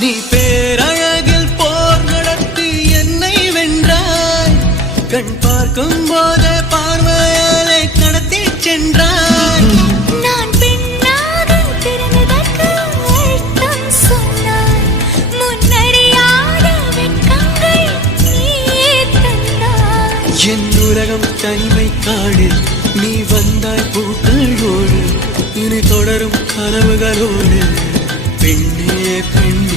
நீ பேரழகில் போர் நடத்தி என்னை வென்றாய். கண் பார்க்கும் போதே பார்வையாலே கடத்தி சென்றாய். நான் பெண்ணாக பிறந்ததற்கு அர்த்தம் சொன்னாய். முன்னறியாத வெட்கங்கள் நீயே தந்தாய். என் உலகம் தனிமை காடு. நீ வந்தாய் பூக்களோடு. இனி தொடரும் கனவுகளோடு. பெண்ணே பெண்ணே